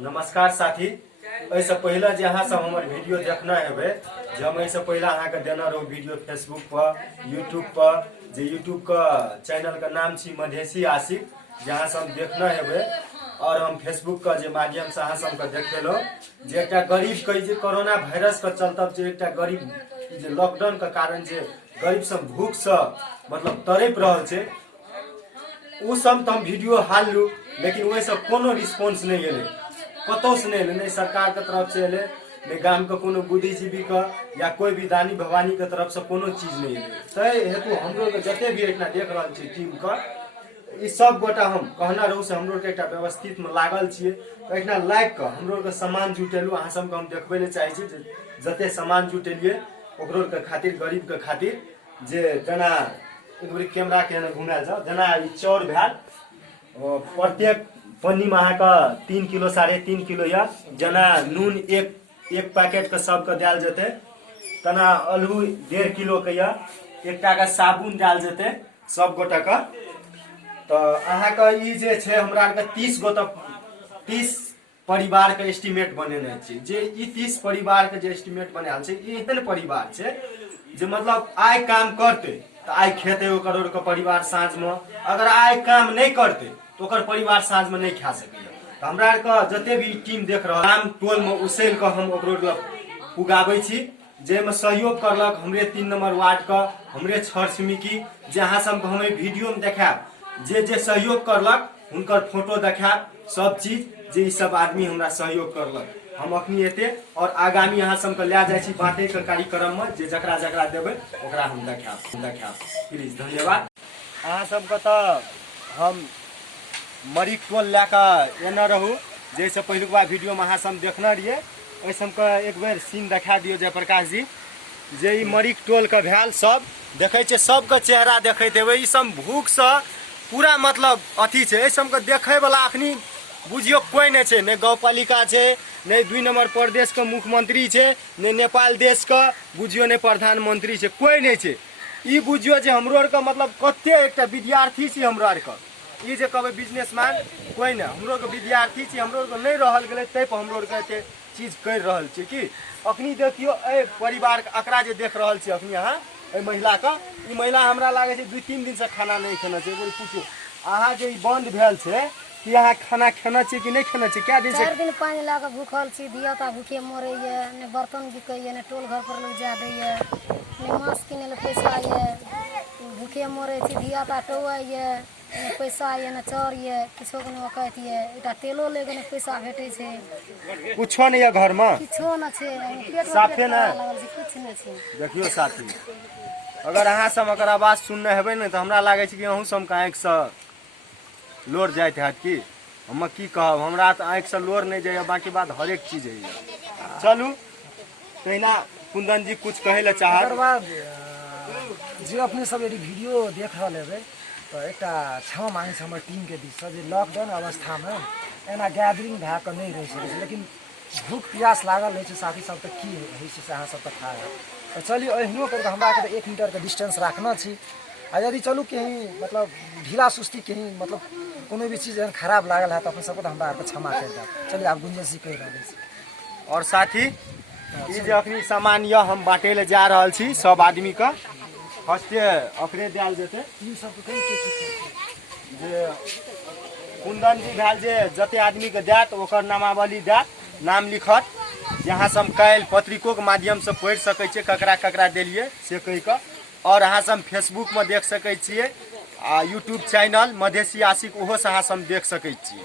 नमस्कार साथी। ऐसे पहले जे अहाँ सब हमर वीडियो देखना हेबे, जे हम ऐसे पहले अहाँ के देना रहो वीडियो फेसबुक पर, यूट्यूब पर, जे यूट्यूब का चैनल का नाम छी मधेसी आशिक, जहाँ सब देखना हेबे। और हम फेसबुक का जे माध्यम से अहाँ सब के देखेलो जे एकटा गरीब के जे कोरोना वायरस के चलते जे एकटा गरीब जे लॉकडाउन के कारण जे गरीब सब भूख से मतलब तड़प रहल छे, उ सब तो हम वीडियो हालू, लेकिन वैसे कोनो रिस्पॉन्स नहीं एले, कतौ से नहीं एले, नहीं सरकार के तरफ से एले, नहीं गाम के कोनो बुद्धिजीवी का या कोई भी दानी भवानी के तरफ से कोनो चीज नहीं एले। तै हेतु हमरो के जते भी इतना देख रहल छी टीम का, ई सब गोटा हम कहना रहू से हमरो के एकटा व्यवस्थित में लागल छिए। तो इतना लाइक के हमरो के सामान जुटेलू, अहाँ सब के हम देखबे ले चाहे छी जते सामान जुटेलिए ओकरो के खातिर, गरीब के खातिर। जे जना एक बार कैमरा के घुमाएल जाओ, जना ई चाउर भेल प्रत्येक पन्नी में अहाँ का 3 किलो 3.5 किलो या जना नून एक पैकेट के सबके दियल जेते, तना आलू 1.5 किलो के या एकटा के साबुन दियल जेते सब गोटा का। तो अहाँ का ई जे छे हमरा के 30 गो तक 30 परिवार के एस्टिमेट बनेने छी। जे ई 30 परिवार के जे एस्टिमेट बनायल छे, ई एहन परिवार छे जे मतलब आय काम करते तो आय खेते ओकर के परिवार साँझ में, अगर आय काम नहीं करते तो ओकर परिवार साँझ में नहीं खा सके। तो हमरा के जते भी टीम देख रहा गाम टोल में उसेल के हम ओकरो उगाबै छी, जे में सहयोग करलक हमरे 3 नंबर वार्ड का, हमरे छर छिमेकी, जे अहाँ सब के हमें वीडियो में देखाब, जे सहयोग करलक हुनकर फोटो देखाब, सब चीज जे ई सब आदमी हमरा सहयोग करलक। हम अखनी एते और आगामी अहाँ सब के ले जाय छी बांटे के कार्यक्रम में, जे जकरा जकरा देबै ओकरा हम देखाब। प्लीज धन्यवाद। अहाँ सब के तो हम मरीक टोल लेके एना रहू, जैसे पहलुका वीडियो में अहाँ सब देखना रहिए, ओहि सब के एक बेर सीन देखा दियो जयप्रकाश जी। जे ई मरीक टोल के भेल सब देखे छे, सबके चेहरा देखैत हेबै, ई सब भूख से पूरा मतलब अथी छे। एहि सब के देखे वाला अखनी बुझियो कोई नहीं छे, नहीं गौपालिका छे, नहीं 2 नंबर प्रदेश के मुख्यमंत्री छे, नहीं नेपाल देश का बुझियो, नहीं प्रधानमंत्री छे, कोई नहीं छे। ई बुझियो जे हमरो आर के मतलब कते एकटा विद्यार्थी छी, हमरो आर के ई जे कहबै बिजनेसमैन कोई नहीं, हमरो के विद्यार्थी छी, हमरो के नहीं रहल गेलै, तै पर हमरो के एते चीज कर रहल छी। कि अखनी देखियो ए परिवार के अकरा जे देख रहल छी अखनी अहाँ, ए महिला का, ई महिला हमरा लागे छै 2-3 दिन से खाना नहीं खेने छै। बोल पूछो अहाँ जे ई बंद भेल छै कि अहाँ खाना खेना छी कि नहीं खेना छी? क्या दिन से 4 दिन पानी ला के भूखल छी, धियाता भूखे मरे ये, ने बर्तन बिकैये, ने टोल घर पर लोग जा दैये, ने मांस किने ले पैसा ये, भूखे मरे छी, धियाता टोवाय ये, ने पैसा ये, ने चाउर ये, किछो के ने औकात ये, एटा तेलो ले के ने पैसा भेटै छै, कुछो नहीं है घर में, किछो न छै, पेट साफे में ना लागल छै, कुछ नै छै। देखियो साथी, अगर अहाँ सब अगर आवाज सुनने हेबै ने तो हमरा लागे छै कि अहूँ सब के आँख से लोर जाइत हैत। कि हम की कहब, हमरा तो आँख से लोर नहीं जाइए, बाकी बात हर एक चीज है। चलू तहिना कुंदन जी कुछ कहे ला चाहत। एकर बाद जे अपने सब यदि वीडियो देख रहल हेबै तो एकटा क्षमा मांगे छै हमर टीम के दिस से, जे लॉकडाउन अवस्था में एना गैदरिंग भए के नहीं रहि सकै छै, लेकिन भूख प्यास लागल रहै छै साथी सब, तऽ की होइ छै से अहाँ सब तऽ खा है। तो चलिए एहनो करके हमरा के 1 मीटर के डिस्टेंस रखना छी। आ यदि चलू कहीं मतलब ढीला सुस्ती कहीं मतलब कोनो भी चीज एहन खराब लागल है तो अपन सबको हमरा आरके क्षमा कर देब। चलिए आप गुंजेश जी कहि रहल छी। और साथी ई जे अखनी सामान यह हम बांटे ले जा रहल छी सब आदमी का, फर्स्टे अखरे दियल जेते। टीम सबके कहीं के जे कुंदन जी भेल जे जते आदमी के देत ओकर नामावली देत, नाम लिखत, जहाँ सब काल्हि पत्रिको के माध्यम से पढ़ि सकै छियै ककरा ककरा देलिए से कहि कऽ। और अहाँ सब फेसबुक में देख सकै छियै, आ यूट्यूब चैनल मधेसी आशिक ओहो से अहाँ सब देख सकै छियै।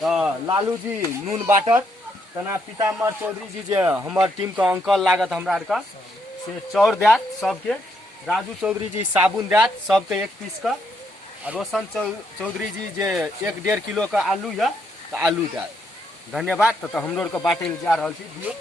तो लालू जी नून बाटत, तना पीताम्बर चौधरी जी जे हमर टीम के अंकल लागत हमरा आर का, से चाउर देत सबके, राजू चौधरी जी साबुन देत सबके 1 पीस का, आ रोशन चौधरी जी जे 1.5 किलो का आलू या तो आलू देत। धन्यवाद। तो हमरो के बांटे ले जा रहल छी, दियो।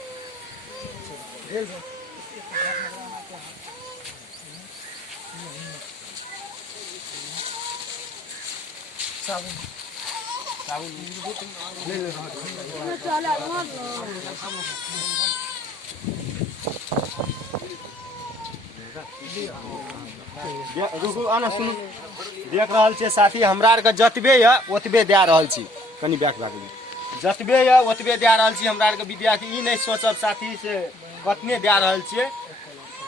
रुकू आना सुनू, देख रहल छियै साथी, हमरा आर के जतबे या ओतबे दे रहल छी। कनी बैक भए गेलै जतबे या ओतबे दे रहल छी हमरा आरके विद्यार्थी, ई नहीं सोचब साथी से कतने दे रहल छियै।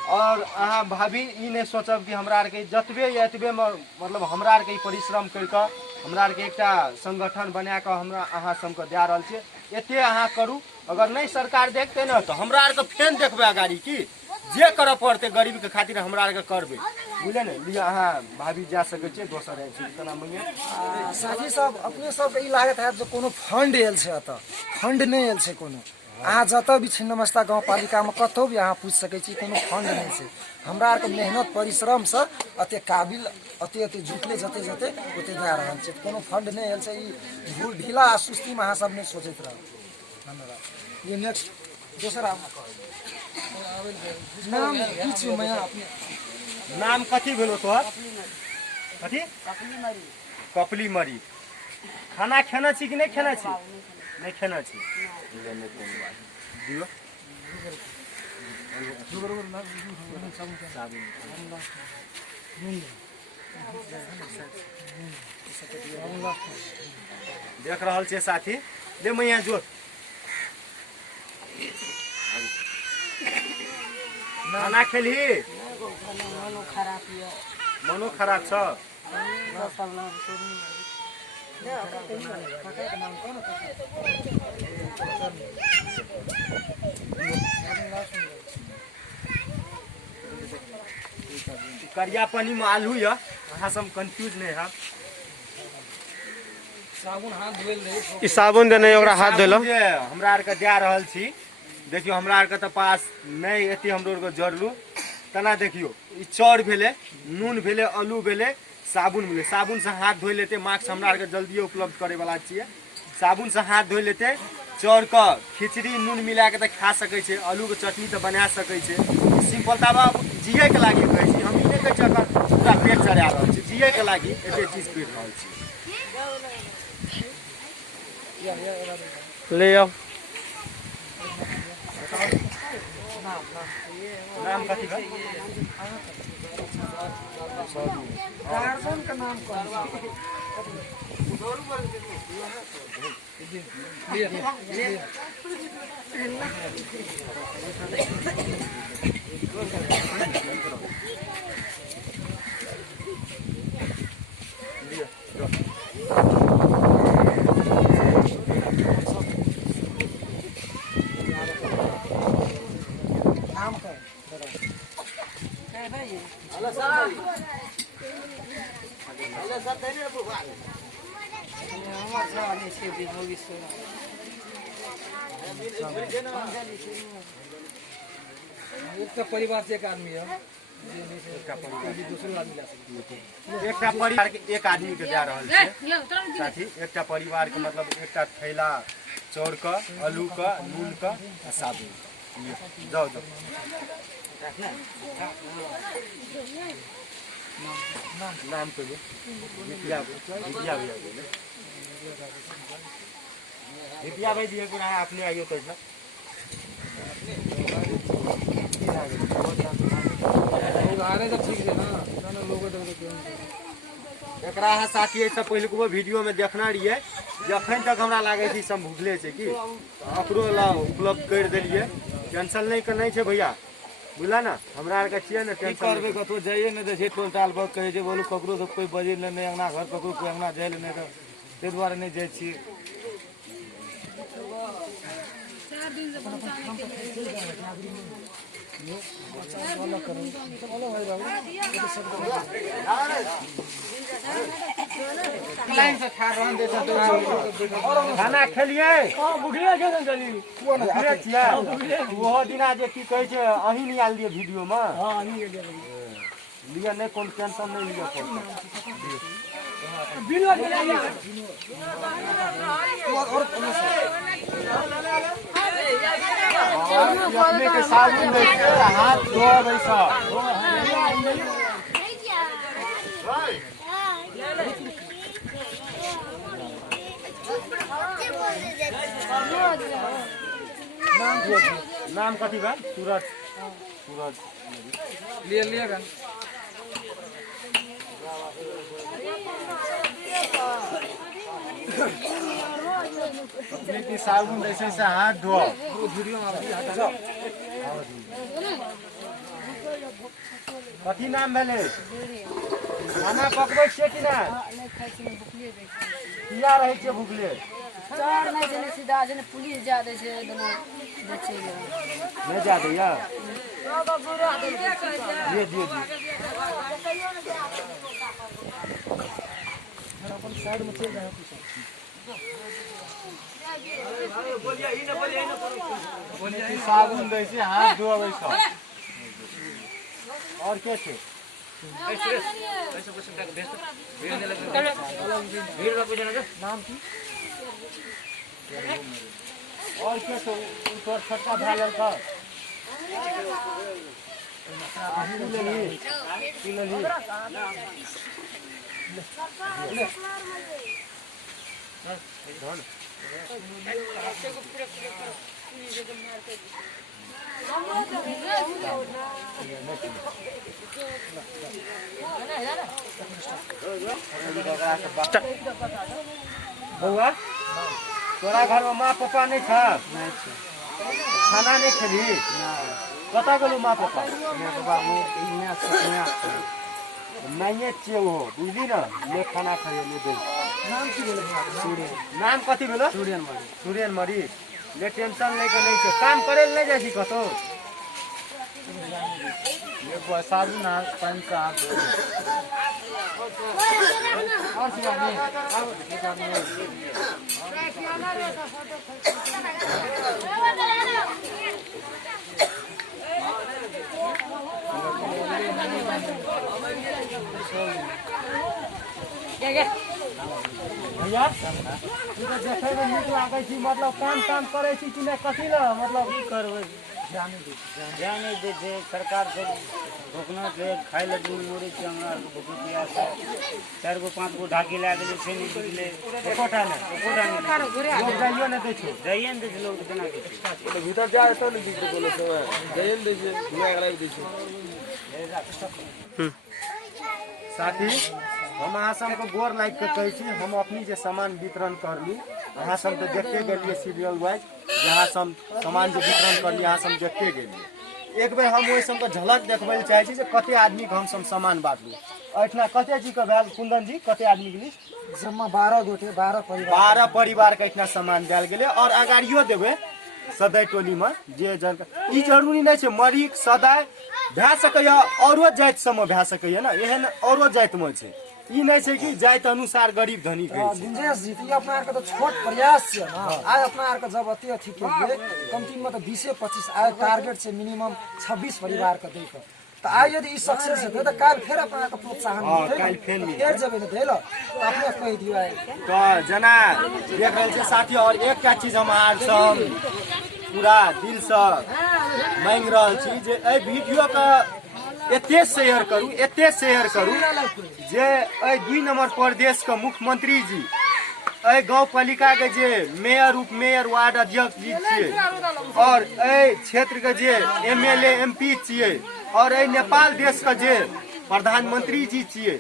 और अहाँ भाभी ई नहीं सोचब कि हमरा आरके जतबे या एतबे मतलब हमरा आरके ई परिश्रम करिकऽ हमरा आरके एकटा संगठन बना कऽ हमरा अहाँ सबके दे रहल छियै। एते अहाँ करू, अगर नहीं सरकार देखते न तो हमरा आरके फेन देखबै अगाड़ी की जे करऽ पड़तै गरीब के खातिर हमरा आरके करबै, बुझलियै ने। लिअ अहाँ भाभी जा सकै छियै, दोसर आयल छी केना मंगे। साथी सब अपने सबके ई लागत है जो कोनो फंड आयल छै, एतऽ फंड नहीं आयल छै कोनो। अहाँ जतऽ भी छिन्नमस्ता गाँव पालिकामे कतहु भी अहाँ पूछि सकै छी, कोनो फंड नहीं छै। हमरा आरके मेहनत परिश्रमसँ अते काबिल अते जुटले जते जते ओते दए रहल छै, कोनो फंड नहीं आयल छै। ई भूल ढीला आ सुस्तीमे अहाँ सब नहीं सोचैत रहब। धन्यवाद। ये नेक्स्ट दोसर नाम की छियै मैया अपने? नाम कथी भेलो तोहर? कथी? कपली मरी। खाना खेना छी कि नहीं खेना छी? नहीं खेना छी। दियो देख रहल छियै साथी, ले मैया जो। खाना खेली? मनो खराब छ। करिया पानी में आलू या अहाँ सब कंफ्यूज नहीं है। ई साबुन देने ओकरा हाथ धोलो। हमरा आर के दे रहल छी, देखियो हमरा आर के तो पास नहीं एते हमरो के जरलू तना। देखियो ई चाउर भेले, नून भेले, आलू भेले, साबुन भेले। साबुन से हाथ धो लेते, मास्क हमरा आर के जल्दी उपलब्ध करे वाला छिए। साबुन से हाथ धो लेते, चाउर का खिचड़ी नून मिला के तो खा सकै छै, आलू के चटनी तो बना सकै छै। सिंपलता जिये के लागी कहै छी, हम ई नहीं कहै छी अगर पूरा पेट चढ़ा रहल छी, जिये के लागी एते चीज कर रहल छी। ले आओ। नाम कथी बा? गार्जियन का नाम कौन सा? नाम का एक परिवार से एक आदमी है, दूसरे आदमी ला सकते। एकटा परिवार के एक आदमी के दे रहल छै साथी। एकटा परिवार के मतलब एकटा थैला चाउर का, आलू का, नून का आ साबुन। जाओ जाओ। नाम कहियो। विद्या विद्या भाई दिए पूरा अपने आइयो कैसा एकरा अहाँ साथी एहिसँ पहिलुको वीडियो में देखना रहिए, जखन तक हमरा लागे छै सब भूखले छै कि एकरो ला उपलब्ध कर देलिए। टेंशन नहीं करना है भैया, बुझला ना। हमरा आर के छियै ने टेंशन करबे कतो जाइए ने दे छै, टोल टाल पर कहे छै बोलू ककरो से कोई बजे ले नहीं, अंगना घर ककरो कोई अंगना जाय ले नहीं, तो ते द्वारा नहीं जाय छी। खाना खेलिए? ओहो दिना जे की कहै छै अहीं नहीं आयल दिए वीडियो में। लिया नहीं, कोन टेंशन नहीं लिया अपने के साबुन लेके हाथ धो वैसा। नाम कथी बा? सूरज। सूरज लिए अपने की साबुन जैसे से हाथ धो। कथी नाम भेले? खाना पकबै छियै कि नहि? किया रहै छियै भुखले? चार नहीं देने सीधा जने पुलिस जा दे छे दोनों बेचे ये नहीं जा दैया? दिए साइड में चल जाए साबुन दै छै हाथ धोबै छ। और क्या छै? नाम की और क्या छै? तोर छोटका भए गेल त बउआ तोरा घर में माँ पापा नहीं था? खाना नहीं खेली? कता गेलू माँ पापा? नहीं छियै वो बुझली ना? ले खाना खाइए ले दे। नाम की बोले? नाम कथी भेलो? सूर्यन मरी। ले टेंशन लेके नहीं छै। काम करे ले नहीं जाइ छी कतो? ये साबुन हाथ पानी का हाथ धो। और सियानी अब एक आदमी भैया तू तो देखे में नीक लागे छी, मतलब काम करे छी कि नहीं? कथी ला मतलब की करबै? जाने दे जे सरकार सब भोकना दे खाई ले दूर मोरे छी हमरा भूख प्यास है। 4 गो 5 गो ढाकी ला गेले से नहीं बुझले एकोटा नहीं लोग जाइयो नहीं दै छै। जाइए न दे लोग केना के भीतर जा तो नहीं दिख बोलो समय जयन दे जे घुमा के दे छै। साथी हम अहाँ सबके गोर लाइक के कहै छी, हम अपनी जे सामान वितरण करलू अहाँ सब तो देखते गेलिए सीरियल वाइज जहाँ सब सामान जे वितरण करलिए अहाँ सब देखते गेलिए। एक बेर हम ओहि सबके झलक देखबै लए चाहै छी जे कते आदमी के हम सब सामान बांटलू। एहिठिना कते जी के भेल कुंदन जी? कते आदमी के लिस्ट? जम्मा 12 गोटे 12 परिवार 12 परिवार के एहिठिना सामान देल गेलै। और अगाड़ियो देबै सदै टोली में जे जन ई जरूरी नहीं छै मरीक सदै भए सकैया औरो जाति सबमे भए सकैया ना, एहन औरो जाति में छै। ई नहीं छै कि जाति अनुसार गरीब धनी भेल छै। गुंजेश जी तो अपना आर के तो छोट प्रयास छै ना। आइ अपना आर के जब अति अथी के लिए कमती में तो 20-25 आइ टारगेट छै मिनिमम 26 परिवार के दे के। तो आइ यदि ई सक्सेस हेतै तो काल फेर अपना आर के प्रोत्साहन मिलतै। काल्हि फेर मिलतै। फेर जेबै न देला तो अपने कहि दियौ आइ तो जना देख रहल छै साथी। और एकटा चीज हम आर सब पूरा दिल से मांग रहल छी जे एहि वीडियो के एते शेयर करू जे 2 नंबर प्रदेश के मुख्यमंत्री जी, गाँव पालिका के जे मेयर उप मेयर वार्ड अध्यक्ष जी छियै, और क्षेत्र के जे MLA MP छियै, और नेपाल देश के जे प्रधानमंत्री जी छियै,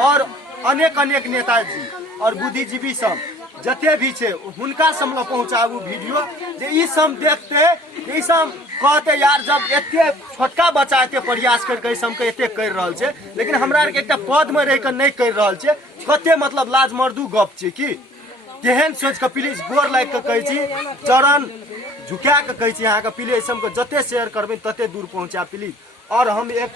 और अनेक नेताजी और बुद्धिजीवी सब जते भी छै हुनका सब लग पहुंचाबू वीडियो जे ई सब देखते ई सब कहते यार जब एते छोटका बच्चा एते प्रयास करके ई सब के एते कर रहल छै लेकिन हमरा आर के एकटा पद में रह के नहीं कर रहल छै, कते मतलब लाज मर्दू गप छै की? केहन सोच के प्लीज गोर लाग के कहै छी, चरण झुका के कहै छी अहाँ के प्लीज सब के जते शेयर करबै तते दूर पहुंचा प्लीज। और हम एक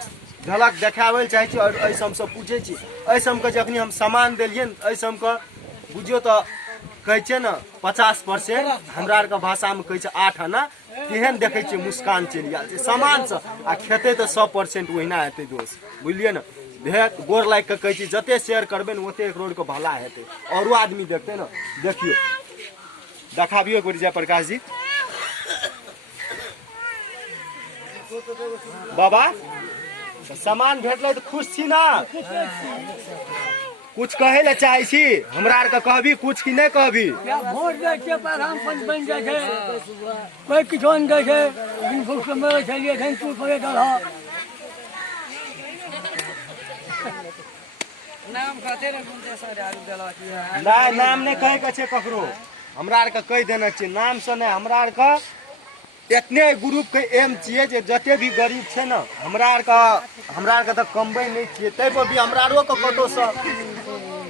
झलक देखाबै चाहै छी और एहि सब से पूछै छी, एहि सब के जखनी हम सामान देलियै एहि सब के बुझियो तो कहै छै ना 50% हमरा आर के भाषा में कहै छै 8 आना, केहन देखै छियै मुस्कान चलि आयल छै सामान से आ खेतै तो 100% ओहिना हेतै दोस्त, बुझलियै ना? भेट गोर लाग के कहै छी जते शेयर करबै ने ओते करोड़ के भला हेतै, औरो आदमी देखतै ना। देखियो देखाबियो एक बेर जयप्रकाश जी। बाबा सामान भेटलै तो खुश छी ना? कुछ कहे ले चाहे छी हमरा आर के कहबी कुछ कि नहीं कहबी? वोट दै छै प्रधानमंत्री बनि जाइ छै, कोई किछो नहि दै छै, दिन भूख से मरै छलियै धन चूर पड़े दल नहीं नाम नहीं कहे के छै ककरो, हमरा आरके कहि देना चाहिए नाम से नहीं। हमरा आरके इतने ग्रुप के एम छिए जे जते भी गरीब छै ना हमरा आरके तो कमबै नहीं छिए, तै पर भी हमरा आरो के कतौ से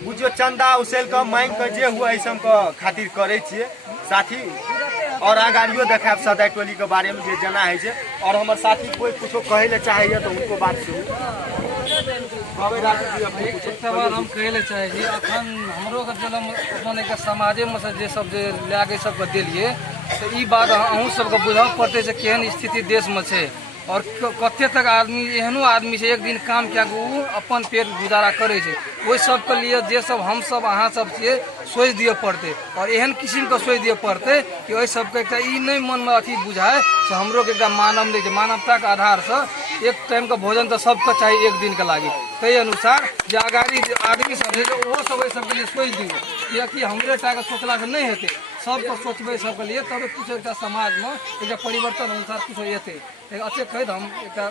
बुझियो चंदा उसेल के मांग के जे हुआ ऐसम के खातिर करे छिए साथी। और आगाड़ियो देखाब सदाई टोली के बारे में जे जना है छै। और हमर साथी कोई कुछो कहे ले चाहे तो उनको बात सुनू। एकटा बात हम कहै लए चाहै छी, अखन हमरो के जन्म अपन एक समाजे में से जे सब जे लागे सबके देलिए तो ई बात अहूँ सबके बुझऽ पड़तै जे केहन स्थिति देश में छै और कते तक आदमी एहनो आदमी छै एक दिन काम क्या उ अपन पेट गुजारा करे छै। ओहि सबके लिए जे सब हम सब अहाँ सब छियै सोच दिए पड़तै और एहन किस्म के सोच दिए पड़तै कि ओहि सबके एकटा ई नहीं मन में अथी बुझाए से हमरो के एकटा मानव नहीं छै। मानवता के आधार से एक टाइम के भोजन तो सबके चाहिए एक दिन के लागी, ताहि अनुसार जे अगाड़ी आदमी सब छै ओहो सब ओहि सबके लिए सोच दियौ, कियाकि हमरे टा के सोचला से नहीं हेतै, सबके सोचबै सबके लिए तब कुछ एकटा समाज में एकटा परिवर्तन अनुसार कुछ हेतै। अच्छे कहि हम एकटा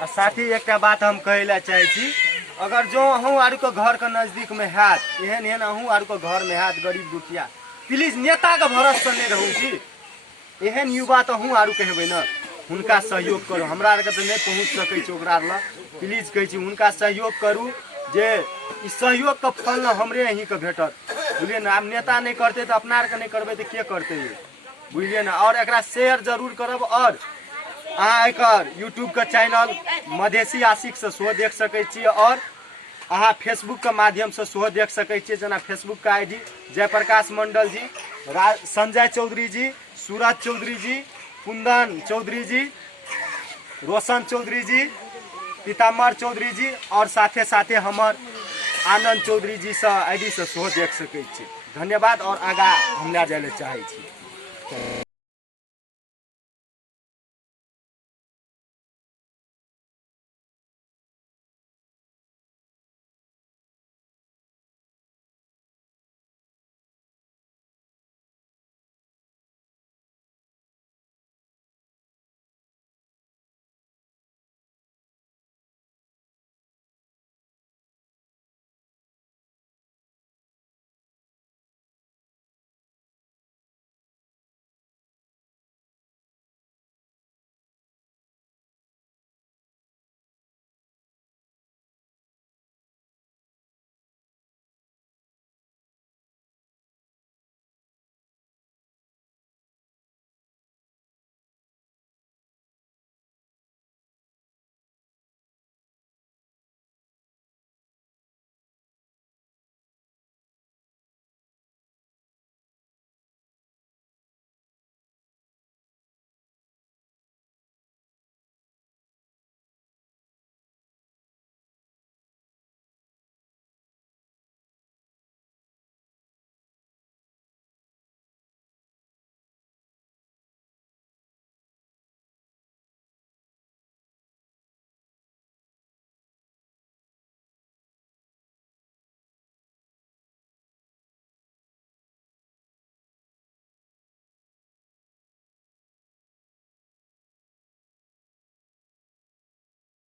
आ साथी एकटा बात हम कहे ला चाहे छी, अगर जो अहूँ आर के घर के नजदीक में हैत एहन एहन अहूँ आर के घर में हैत गरीब दुखिया, प्लीज नेता के भरोसा नहीं रहू छी। एहन युवा तो अहूँ आर के हेबै ना, हुनका सहयोग करू। हमरा आर के तो नहीं पहुँच सकै छै ओकरा लग, प्लीज कहै छी हुनका सहयोग करू जे ई सहयोग के फल न हमरे यहीं के भेटत, बुझलिए ना। आब नेता नहीं करते तो अपना आर के नहीं करबै तो के करते, बुझलिए ना। और एकरा शेयर जरूर करब और अहाँ एकर यूट्यूब के चैनल मधेसी आशिक से सेहो देख सकै छी और अहाँ फेसबुक के माध्यम से सेहो देख सकै छी। जेना फेसबुक के आईडी जयप्रकाश मंडल जी, संजय चौधरी जी, सूरज चौधरी जी, कुंदन चौधरी जी, रोशन चौधरी जी, पीताम्बर चौधरी जी और साथे साथे हमर आनंद चौधरी जी से आईडी से सेहो देख सकै छी। धन्यवाद और आगा हम ले जाए चाहे छी।